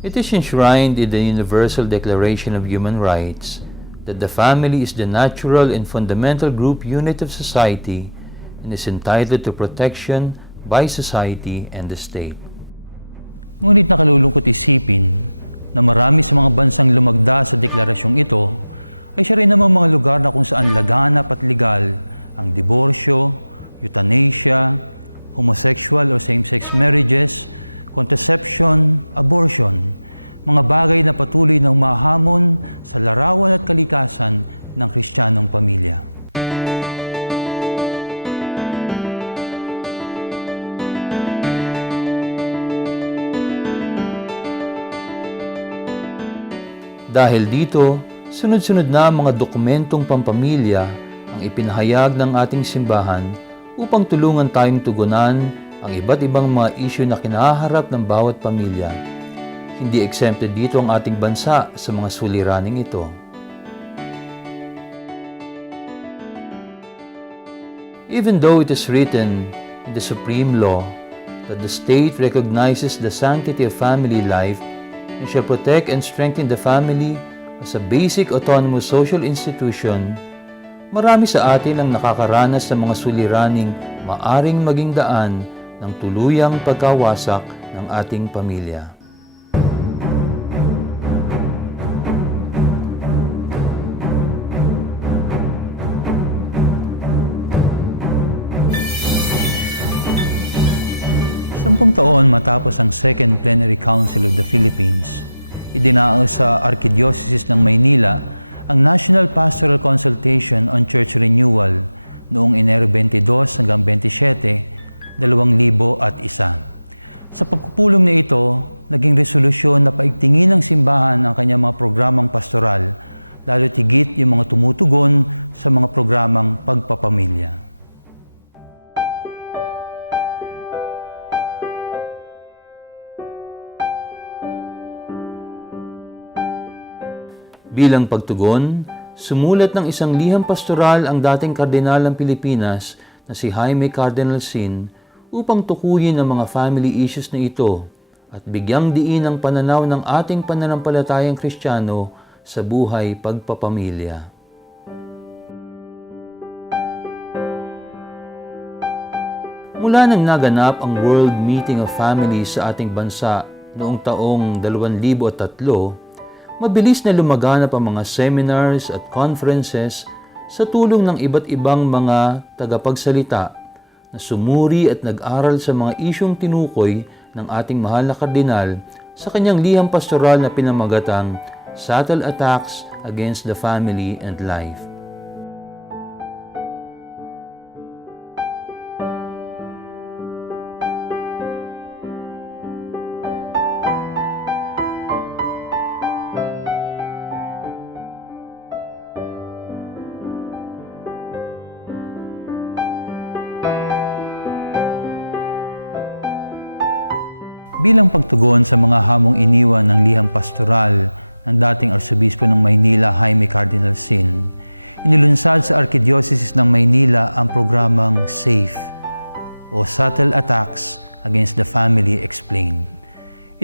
It is enshrined in the Universal Declaration of Human Rights that the family is the natural and fundamental group unit of society and is entitled to protection by society and the state. Ngunit nakalulungkot isipin na marami sa mga bansang lumagda sa deklarasyong ito ay siya rin naman mga lugar na kung saan laganap at legal ang diborsyo, euthanasia, homosexual o same-sex marriages, contraception, abortion, mga bagay na patuloy na humahamon sa larawan at kalikasan ng Kristiyanong pamilya. Dahil dito, sunod-sunod na ang mga dokumentong pampamilya ang ipinahayag ng ating simbahan upang tulungan tayong tugunan ang iba't ibang mga isyu na kinaharap ng bawat pamilya. Hindi exempted dito ang ating bansa sa mga suliraning ito. Even though it is written in the supreme law that the state recognizes the sanctity of family life and shall protect and strengthen the family as a basic autonomous social institution, marami sa atin ang nakakaranas ng mga suliraning maaring maging daan ng tuluyang pagkawasak ng ating pamilya. Sampung taon matapos ang Second Plenary Council of the Philippines, idinaos sa Archdiocese ng Maynila ang National Pastoral Consultation on Church Renewal noong Enero 22 hanggang 27, 2001. Sa pagpupulong na ito, naging resolusyon na paigtingin ng simbahan ang kanyang mga programang pastoral, lalo tigit yung mga tumutugon sa mga programang pagpapamilya. Bilang pagtugon, sumulat ng isang liham pastoral ang dating kardinal ng Pilipinas na si Jaime Cardinal Sin upang tukuyin ang mga family issues na ito at bigyang diin ang pananaw ng ating pananampalatayang Kristiyano sa buhay pagpapamilya. Mula nang naganap ang World Meeting of Families sa ating bansa noong taong 2003, mabilis na lumaganap ang mga seminars at conferences sa tulong ng iba't ibang mga tagapagsalita na sumuri at nag-aral sa mga isyong tinukoy ng ating mahal na kardinal sa kanyang liham pastoral na pinamagatang Subtle Attacks Against the Family and Life. Bilang pagtugon sa mga hamong iniwan ng liham pastoral ng dating Arsobispo ng Maynila, Jaime Cardinal Sin, inilunsad sa Archdiocese ng Maynila ang programang SAFE o Subtle Attacks Against the Family Explained.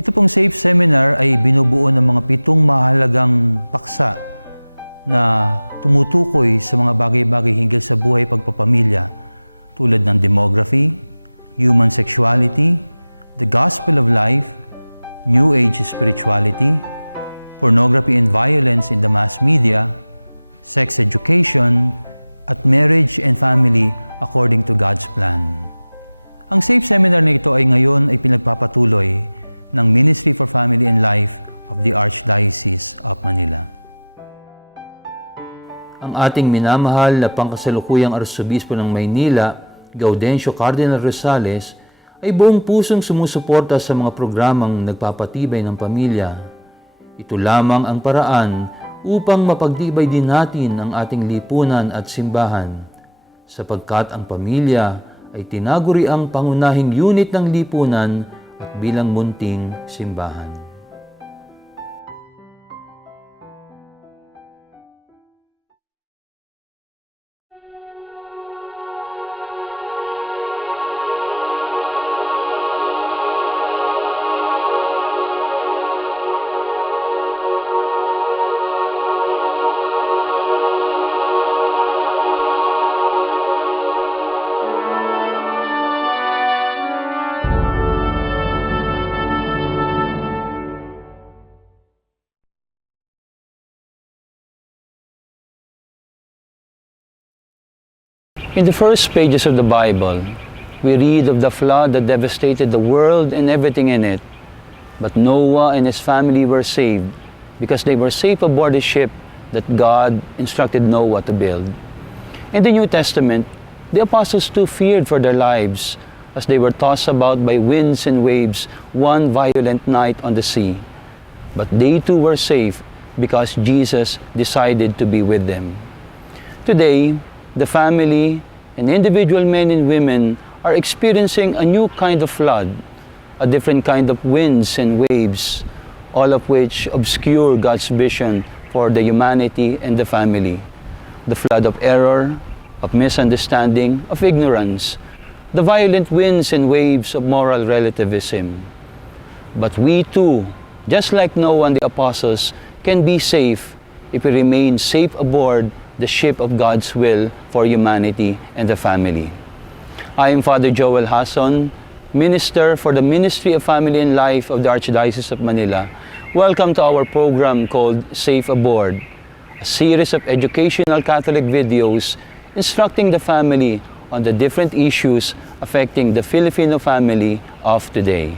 Ito pong SAFE seminar ay binubuo ng mga 7 mahalagang paksa na tumutukoy sa mga bagay-bagay hinggil sa buhay pagpapamilya tulad ng demography, human sexuality, the gospel of life, New Age spirituality, pornography and violence in the mass media, sex education, at marriage and family according to God's plan. Ang SAFE seminar na ito ay ngayon ay pinagpapatuloy ng Ministry for Family and Life of the Archdiocese of Manila. Ang ating minamahal na pangkasalukuyang Arsobispo ng Maynila, Gaudencio Cardinal Rosales, ay buong pusong sumusuporta sa mga programang nagpapatibay ng pamilya. Ito lamang ang paraan upang mapagtibay din natin ang ating lipunan at simbahan, sapagkat ang pamilya ay tinaguri ang pangunahing unit ng lipunan at bilang munting simbahan. In the first pages of the Bible, we read of the flood that devastated the world and everything in it. But Noah and his family were saved because they were safe aboard the ship that God instructed Noah to build. In the New Testament, the apostles too feared for their lives as they were tossed about by winds and waves one violent night on the sea. But they too were safe because Jesus decided to be with them. Today, the family and individual men and women are experiencing a new kind of flood, a different kind of winds and waves, all of which obscure God's vision for the humanity and the family. The flood of error, of misunderstanding, of ignorance, the violent winds and waves of moral relativism. But we too, just like Noah and the apostles, can be safe if we remain safe aboard the ship of God's will for humanity and the family. I am Father Joel Hason, Minister for the Ministry of Family and Life of the Archdiocese of Manila. Welcome to our program called Safe Aboard, a series of educational Catholic videos instructing the family on the different issues affecting the Filipino family of today.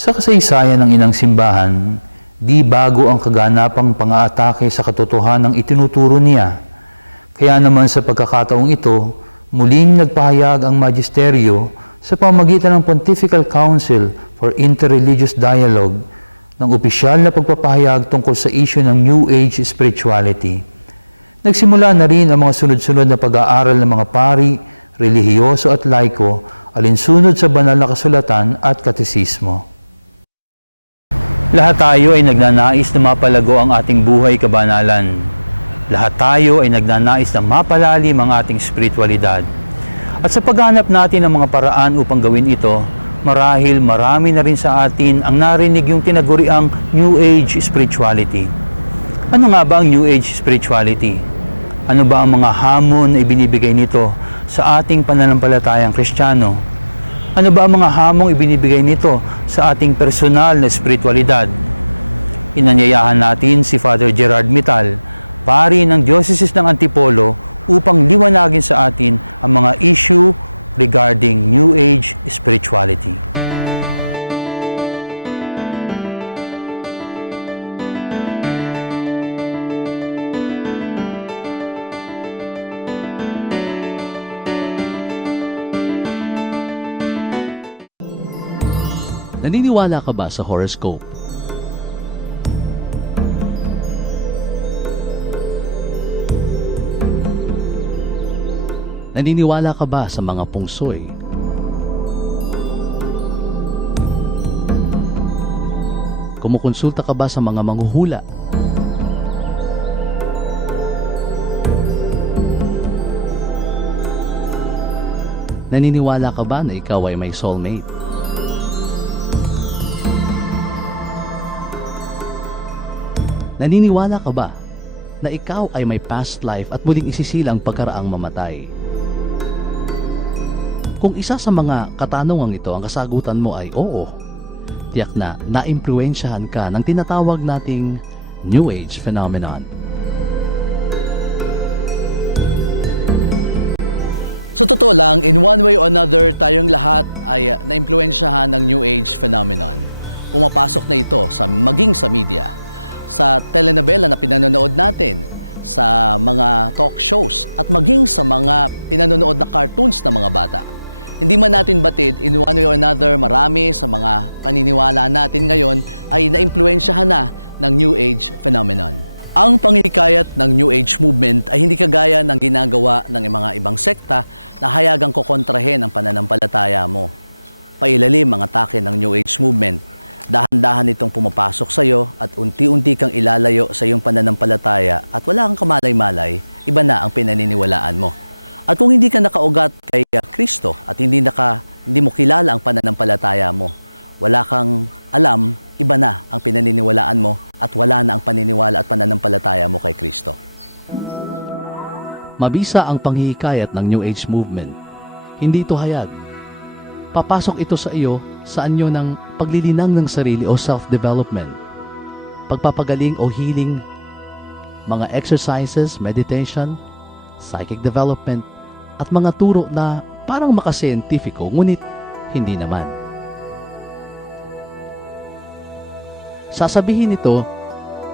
Sa kasaysayan ng inang simbahan, di bago ang kaganapang pang-aatake sa katotohanang itinuturo niya. Kaya naman sa pagkakataong ito, muling nagpahayag ang magisteryo sa pamamagitan ng Pontifical Council for Interreligious Dialogue ng opisyal na pagpapahayag tungkol sa issue ng New Age spirituality. Nagsimula na rin ang mga sunod-sunod na pag-aaral ng mga pari, relihiyoso at laiko alinsunod sa banal na kasulatan at katesismo. Lahat tayo ay nagnanais na mapalago ang ating buhay kabanalan. Lahat tayo ay nagnanais na mapalalim ang ating spiritualidad. At sa paghanap natin ng mga paraan upang gawin ito, marahil marami na rin sa atin ang narinig yung tinaguriang New Age spirituality. Ano nga ba ang New Age spirituality? Ano ba ang mga hamon na ibinibigay nito sa ating pananampalatayang Kristiyano? Ano ba ang mga hamong ibinibigay nito sa ating personal na spiritualidad? Inanyayahan natin si Father Gerard Mital, pari ng Diocese ng Antipolo, upang liwanagin sa atin ang mga issue regarding New Age spirituality. Naniniwala ka ba sa horoscope? Naniniwala ka ba sa mga pungsoy? Kumukonsulta ka ba sa mga manghuhula? Naniniwala ka ba na ikaw ay may soulmate? Naniniwala ka ba na ikaw ay may past life at muling isisilang pagkaraang mamatay? Kung isa sa mga katanungang ito ang kasagutan mo ay oo, tiyak na naimpluwensyahan ka ng tinatawag nating New Age phenomenon. Sa totoo lang, in one way or another, tayong lahat ay naimpluwensyahan ng New Age phenomenon. Pumapasok na ito maging sa media, sa telenovela na pinanonood natin, sa mga talk shows, at maging sa mga pinanonood na cartoons ng mga bata. Hindi man natin batid, in one way or another, marami sa mga paniniwala natin ngayon ay naimpluwensyahan na ng New Age phenomenon. Ang panghikayat ng New Age movement ay hindi kagaya ng ginagawa ng mga ibang sekta na hayagang kokontrahin ang pananampalataya mo. Pailalim ang atake ng New Age movement. Dahan-dahan itong pumapasok sa iyo at unti-unti kang ilalayo sa iyong pananampalataya at wala kang kamalay-malay, iba na ang pinaniniwalaan mo. At kung hindi ka nakaugat kay Kristo at hindi mo kilala ang pananampalataya mo, wala kang alam, iba na ang pinaniniwalaan mo at wala na ang paniniwala at pananampalataya mo kay Kristo. Mabisa ang panghihikayat ng New Age movement. Hindi ito hayag. Papasok ito sa iyo sa anyo ng paglilinang ng sarili o self-development, pagpapagaling o healing, mga exercises, meditation, psychic development, at mga turo na parang makasiyentipiko ngunit hindi naman. Sasabihin nito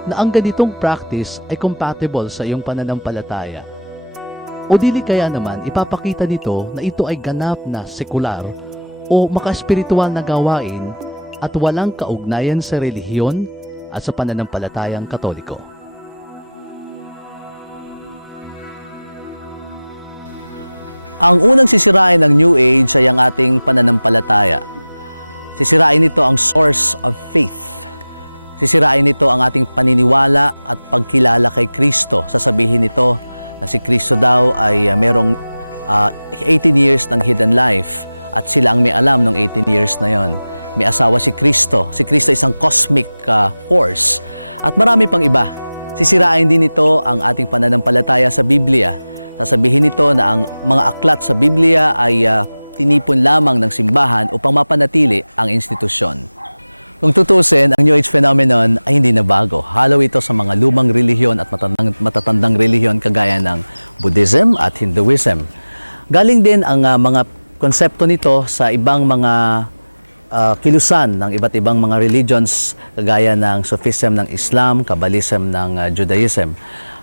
na ang ganitong practice ay compatible sa iyong pananampalataya. O dili kaya naman ipapakita nito na ito ay ganap na sekular o makaspiritual na gawain at walang kaugnayan sa relihiyon at sa pananampalatayang Katoliko. Ang unang sisirain ng New Age ay ang ating pananampalataya. Sisirain nito ang source of faith. Sisirain nito ang ating paniniwala at pagkilala kay Kristo. Sasabihin nito na si Kristo daw ay merong 18 years ng hidden life at sila ang may alam ng 18 years na yon. May asawa si Kristo. Si Kristo isang cosmic force. At marami pang iba. Sisirain din nito ang ating pananampalataya sa Biblia. Sasabihin nito na ang mga aklat sa Biblia ay tinipon lamang ng simbahan upang mapanatili ang institusyon. Kung tutusin, ang New Age phenomenon ay hindi na bago. Halo ito sa mga lumang relihiyon at matatandang relihiyon kagaya ng Buddhism at Hinduism. Galing din ang mga konsepto nito sa ibang mga kilusan ng iba't ibang mga religions kagaya ng Sufism ng Islam, Kabbalism ng Judaism.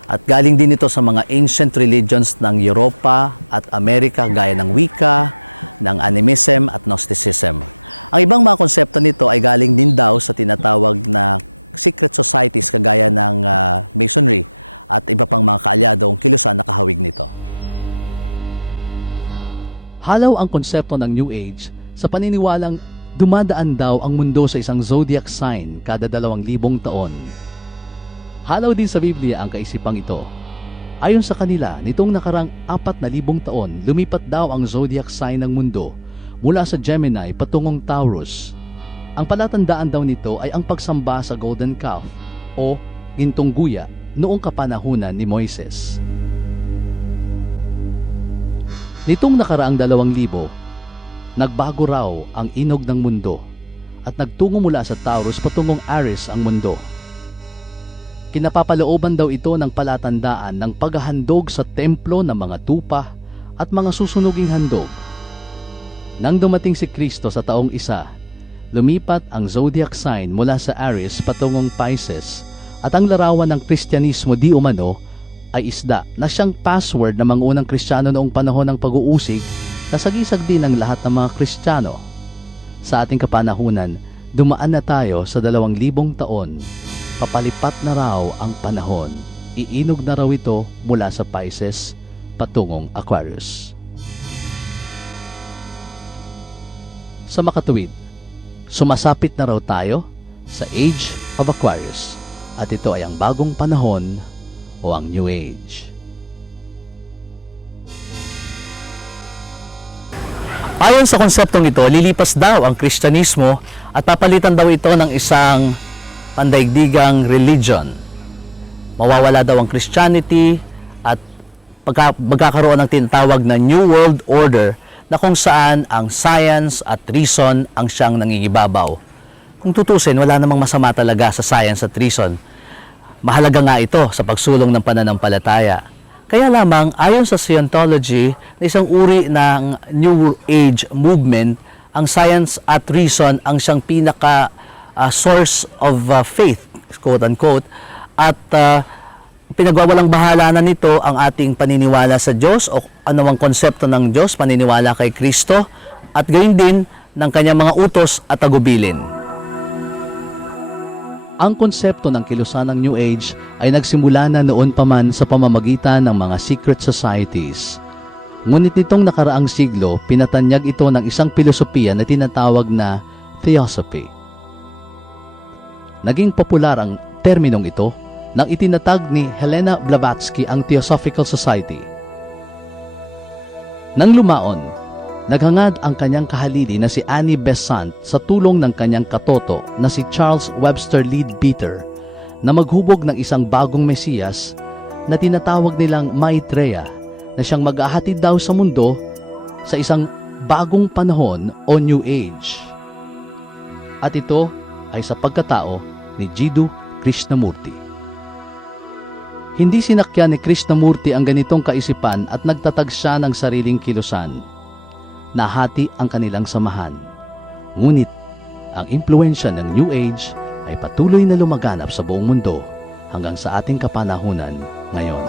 At galing din ito sa mga ancient religions ng Europa at Amerika gaya ng Wicca, ng Animism at Gnosticism. Ang ibang mga konsepto nito ay galing din daw sa tinatawag na secret societies kagaya ng Masonry at iba pang mga kaalyadong kilusan na kahawig nito. Halaw ang konsepto ng New Age sa paniniwalang dumadaan daw ang mundo sa isang zodiac sign kada 2,000 taon. Halaw din sa Biblia ang kaisipang ito. Ayon sa kanila, nitong nakarang 4,000 taon, lumipat daw ang zodiac sign ng mundo mula sa Gemini patungong Taurus. Ang palatandaan daw nito ay ang pagsamba sa Golden Calf o Gintong Guya noong kapanahunan ni Moises. Nitong nakaraang 2,000, nagbago raw ang inog ng mundo at nagtungo mula sa Taurus patungong Aries ang mundo. Kinapapalooban daw ito ng palatandaan ng paghahandog sa templo ng mga tupa at mga susunuging handog. Nang dumating si Kristo sa taong isa, lumipat ang zodiac sign mula sa Aries patungong Pisces at ang larawan ng Kristyanismo di umano ay isda na siyang password ng mga unang Kristiyano noong panahon ng pag-uusig na sagisag din ng lahat ng mga Kristiyano. Sa ating kapanahunan, dumaan na tayo sa 2,000 taon. Papalipat na raw ang panahon. Iinog na raw ito mula sa Pisces patungong Aquarius. Sa makatuwid, sumasapit na raw tayo sa Age of Aquarius at ito ay ang bagong panahon o ang New Age. Ayon sa konseptong ito, lilipas daw ang Kristyanismo at papalitan daw ito ng isang pandaigdigang religion. Mawawala daw ang Christianity at magkakaroon ng tinatawag na New World Order na kung saan ang science at reason ang siyang nangingibabaw. Kung tutusin, wala namang masama talaga sa science at reason. Mahalaga nga ito sa pagsulong ng pananampalataya. Kaya lamang, ayon sa Scientology, na isang uri ng New Age movement, ang science at reason ang siyang pinaka source of faith, quote-unquote, at pinagwawalang bahala na nito ang ating paniniwala sa Diyos o anumang konsepto ng Diyos, paniniwala kay Kristo, at gayon din ng kanyang mga utos at tagubilin. Ang konsepto ng kilusan ng New Age ay nagsimula na noon pa man sa pamamagitan ng mga secret societies. Ngunit nitong nakaraang siglo, pinatanyag ito ng isang filosofiya na tinatawag na Theosophy. Naging popular ang terminong ito nang itinatag ni Helena Blavatsky ang Theosophical Society. Nang lumaon, naghangad ang kanyang kahalili na si Annie Besant sa tulong ng kanyang katoto na si Charles Webster Leadbeater na maghubog ng isang bagong Mesiyas na tinatawag nilang Maitreya na siyang mag-ahatid daw sa mundo sa isang bagong panahon o New Age. At ito ay sa pagkatao ni Jiddu Krishnamurti. Hindi sinakyan ni Krishnamurti ang ganitong kaisipan at nagtatag siya ng sariling kilusan. Nahati ang kanilang samahan. Ngunit ang impluensya ng New Age ay patuloy na lumaganap sa buong mundo hanggang sa ating kapanahunan ngayon.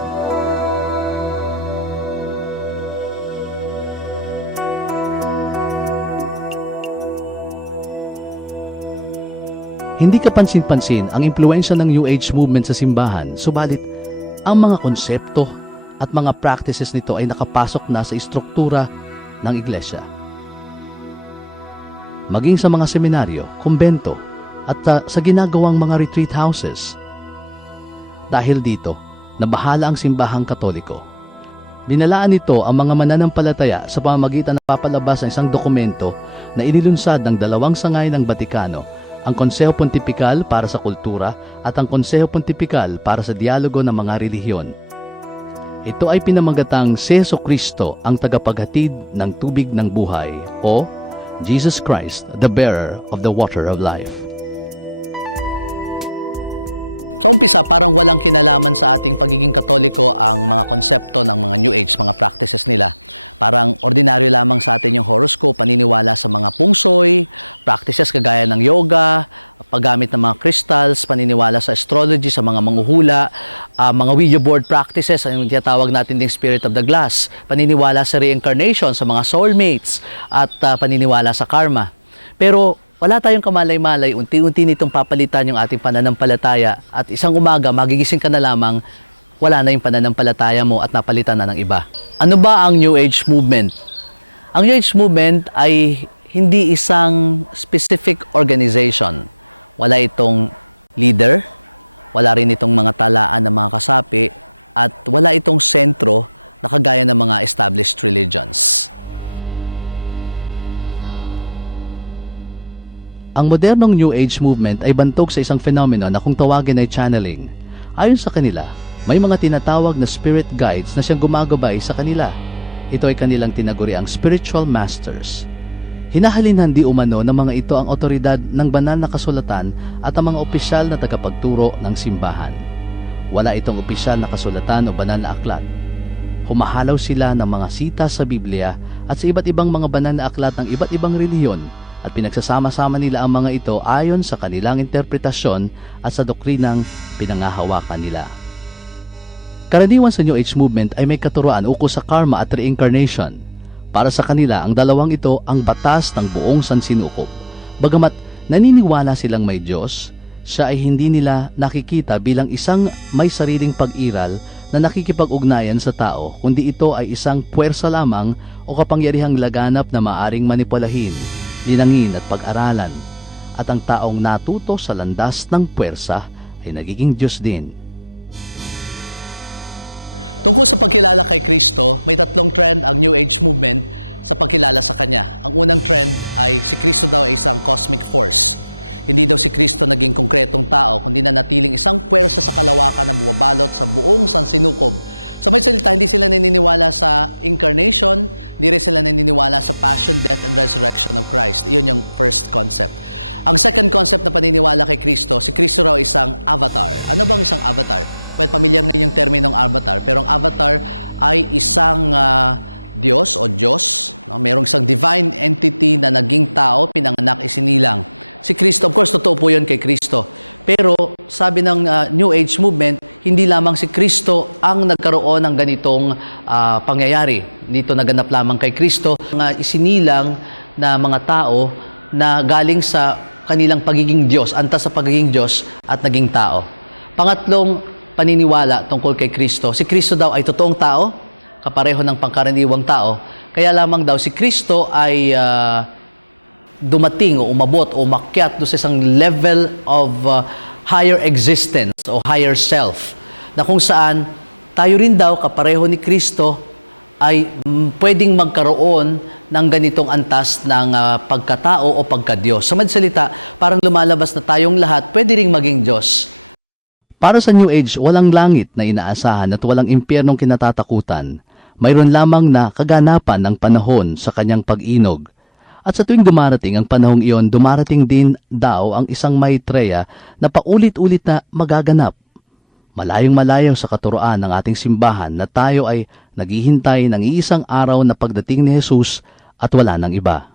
Hindi kapansin-pansin ang impluensya ng New Age movement sa simbahan, subalit ang mga konsepto at mga practices nito ay nakapasok na sa istruktura ng iglesia. Maging sa mga seminaryo, kumbento, at sa ginagawang mga retreat houses. Dahil dito, nabahala ang simbahang Katoliko. Binalaan nito ang mga mananampalataya sa pamamagitan ng papalabas ng isang dokumento na inilunsad ng dalawang sangay ng Batikano, ang Konseho Pontipical para sa Kultura at ang Konseho Pontipical para sa Dialogo ng mga Relihiyon. Ito ay pinamagatang si Jesucristo ang tagapaghatid ng tubig ng buhay o Jesus Christ, the bearer of the water of life. Sa umpisa, parang walang kinalaman sa ating pagiging Katoliko ang mga konsepto ng mga New Age, mga practices nila. Parang ordinaryo lamang sa atin yung horoscope, paniniwala sa mga pungsoy, practices kagaya ng yoga, paggamit ng mga crystals, paniniwala sa astrology, sa mga manghuhula, mga Ouija board practices, yung tinatawag natin ding spirit of the glass, paniniwala sa reincarnation, sa mga soulmates, at paniniwala sa karma. Pero wala tayong kamalay-malay, unti-unti nitong papalitan yung ating pananampalataya at isang umaga magigising ka na lamang, wala na yung pananampalataya mo at napalitan na ng iba. Ano ba ang New Age movement? Ang New Age movement ay hindi isang specific organization. Wala itong leader, wala rin itong mga talaan ng mga kasapi, at wala itong sentro na kagaya ng mga established religions. Ang modernong New Age movement ay bantog sa isang fenomeno na kung tawagin ay channeling. Ayon sa kanila, may mga tinatawag na spirit guides na siyang gumagabay sa kanila. Ito ay kanilang tinaguriang spiritual masters. Hinahalinhan di umano ng mga ito ang otoridad ng banal na kasulatan at ang mga opisyal na tagapagturo ng simbahan. Wala itong opisyal na kasulatan o banal na aklat. Humahalaw sila ng mga sita sa Biblia at sa iba't ibang mga banal na aklat ng iba't ibang relihiyon, at pinagsasama-sama nila ang mga ito ayon sa kanilang interpretasyon at sa doktrinang pinangahawakan nila. Karaniwan sa New Age movement ay may katuruan ukol sa karma at reincarnation. Para sa kanila, ang dalawang ito ang batas ng buong sansinukob. Bagamat naniniwala silang may Diyos, siya ay hindi nila nakikita bilang isang may sariling pag-iral na nakikipag-ugnayan sa tao, kundi ito ay isang puwersa lamang o kapangyarihang laganap na maaring manipulahin, linangin at pag-aralan, at ang taong natuto sa landas ng puwersa ay nagiging Diyos din. Tungkol sa pagkilala kay Kristo, may tatlong trend ang New Age movement sa pagkilala sa Kanya. Ang unang trend ay si Kristo daw ay isang cosmic force. Hindi daw si Kristo naging konkretong tao, kundi nanatiling isang puwersa sa kalawakan na bumabalot sa buong sansinukob. Sa may salita, hindi sila naniniwala sa incarnation, hindi rin sila naniniwala sa passion, death, and resurrection of Christ. Iyon yung first concept. Ang second concept na paniniwala kay Kristo, si Kristo raw isang avatar. Ano bang isang avatar? Well, pamilyar ngayon yung terminong avatar, pero ang avatar ay isang Diyos o Diyos. No? Mayroong isang divine entity na naging tao, pinanganak, isinilang. Si Kristo, of course, totoo po yun kay Kristo. Pero sabi ng New Age movement, hindi lamang si Kristo ang nagkaroon ng ganitong pangyayari. Dito naganap lamang kay Kristo ang isinilang na mga tao na galing sa kanilang pagiging Diyos, antas sa pagiging Diyos at naging tao. Pangatlong paniniwala tungkol kay Kristo, si Kristo daw ay totoong tao, kapareho ng pangkaraniwang tao. Kaya lamang daw si Kristo ay dumating o umabot o umakyat doon sa isang level of higher existence o higher self, na kung saan tayo rin daw kapareho ni Kristo ay pwedeng magkaroon ng ganitong antas ng pagkatao o pagkadiyos. Sa madsalita, parang lumalabas na tayong lahat pwede ring maging Diyos. Para sa New Age, walang langit na inaasahan at walang impyernong kinatatakutan. Mayroon lamang na kaganapan ng panahon sa kanyang pag-inog. At sa tuwing dumarating ang panahong iyon, dumarating din daw ang isang Maitreya na paulit-ulit na magaganap. Malayong-malayo sa katuroan ng ating simbahan na tayo ay naghihintay ng iisang araw na pagdating ni Jesus at wala nang iba.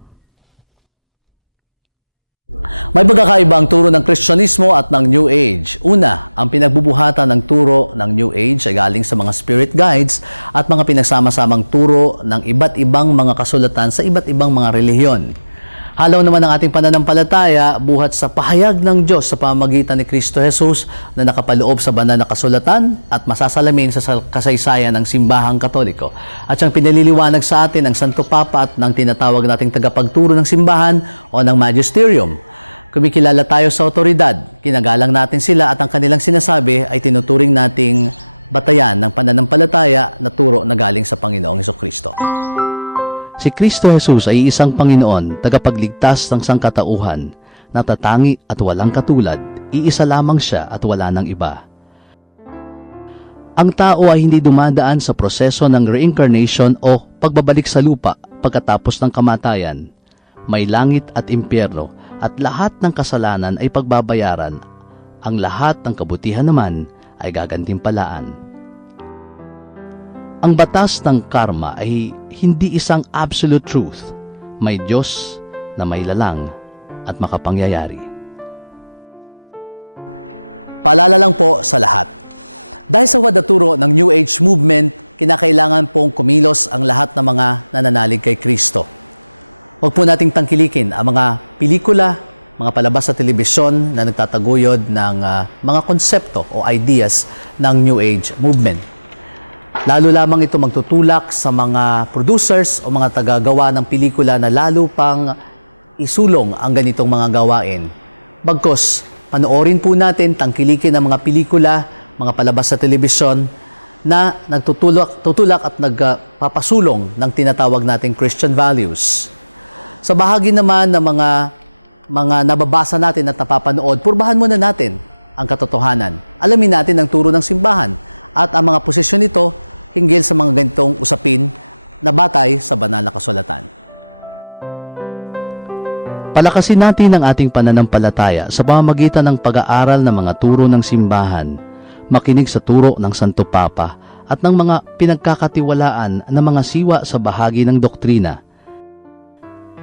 May pagkakaiba ang turo ng Kristyanismo at ng New Age. Una, ang pinagbubuhatan ng turo ng New Age ay galing sa mga spirit guides at mga pinagsama-samang turo ng iba't ibang mga kasulatan sa iba't ibang mga relihiyon. Halaw naman ang ating pananampalataya buhat sa pahayag ng Diyos sa pamamagitan ni Kristo Jesus na nakapaloob sa banal na kasulatan at masasalamin sa kasaysayan ng simbahang Katoliko. At siyang pinaliliwanag sa atin ng Santo Papa at ng tinatawag nating tagapagturo ng simbahan o ng magisterium. Kumikilala tayo sa otoridad, kinagalang natin sila at ang kanilang sinasabi ay tinuturing nating batayan ng pananampalataya na turo na galing sa Panginoong Hesukristo. Si Kristo Jesus ay isang Panginoon, tagapagligtas ng sangkatauhan, natatangi at walang katulad, iisa lamang siya at wala nang iba. Ang tao ay hindi dumadaan sa proseso ng reincarnation o pagbabalik sa lupa pagkatapos ng kamatayan. May langit at impyerno at lahat ng kasalanan ay pagbabayaran. Ang lahat ng kabutihan naman ay gagantimpalaan. Ang batas ng karma ay hindi isang absolute truth. May Diyos na may lalang at makapangyayari. Paalala lang po sa lahat. Dahil sa wadaturo ng New Age movement, kinakailangan pong kumilos ang lahat ng mga nananalig kay Kristo. Huwag po nating tangkilikin ang mga pelikula, mga palabas sa telebisyon na nagtataguyod ng mga konsepto o ideas ng New Age movement. Lalo lamang ito magtutulak sa mga producers o mga tagagawa ng pelikula na lalo pang isulong ang ganitong mga gawain. Bagkus, panoorin po natin, tangkilikin ang mga pelikula, mga palabas sa telebisyon na nagtutulak at nagpapasulong ng tinatawag nating Christian values. Sa bahagi naman ng mga nababasa natin at napapanood, purbahan muna natin ang katotohanan. Alamin natin ang turo ng simbahan at ang mga posisyon nito hinggil sa mga ganitong usapin na batay sa banal na kasulatan. Palakasin natin ang ating pananampalataya sa pamamagitan ng pag-aaral ng mga turo ng simbahan, makinig sa turo ng Santo Papa at ng mga pinagkakatiwalaan na mga siwa sa bahagi ng doktrina.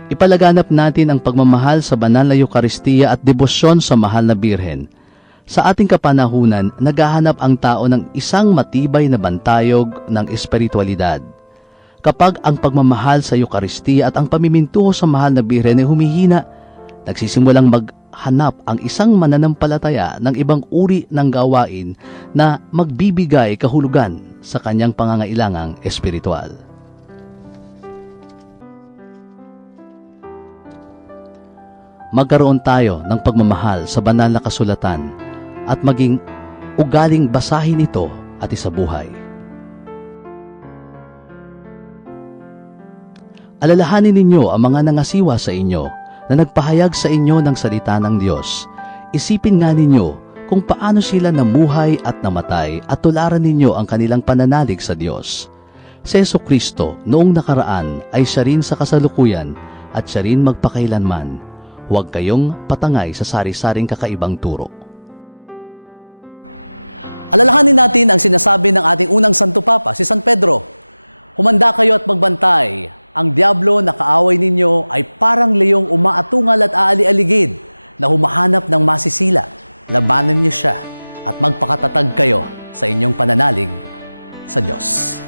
Ipalaganap natin ang pagmamahal sa banal na Eukaristiya at debosyon sa mahal na Birhen. Sa ating kapanahunan, naghahanap ang tao ng isang matibay na bantayog ng espiritualidad. Kapag ang pagmamahal sa Eukaristiya at ang pamimintuho sa mahal na Birhen ay humihina, nagsisimulang maghanap ang isang mananampalataya ng ibang uri ng gawain na magbibigay kahulugan sa kanyang pangangailangang espiritual. Magkaroon tayo ng pagmamahal sa banal na kasulatan at maging ugaling basahin ito at isabuhay. Alalahanin ninyo ang mga nangasiwa sa inyo na nagpahayag sa inyo ng salita ng Diyos. Isipin nga ninyo kung paano sila namuhay at namatay at tularan ninyo ang kanilang pananalig sa Diyos. Si Jesucristo noong nakaraan ay siya rin sa kasalukuyan at siya rin magpakailanman. Huwag kayong patangay sa sari-saring kakaibang turo. Alalahanin natin ang sinasabi ng ating unang Santo Papa, si San Pedro. Humanda kayo at magbantay. Ang diablo na kaaway ninyo ay parang leyong umaatungal at aali-aligid na humahanap ng masisila. Labanan niyo siya at magpakatatag kayo sa inyong pananalig sa Diyos.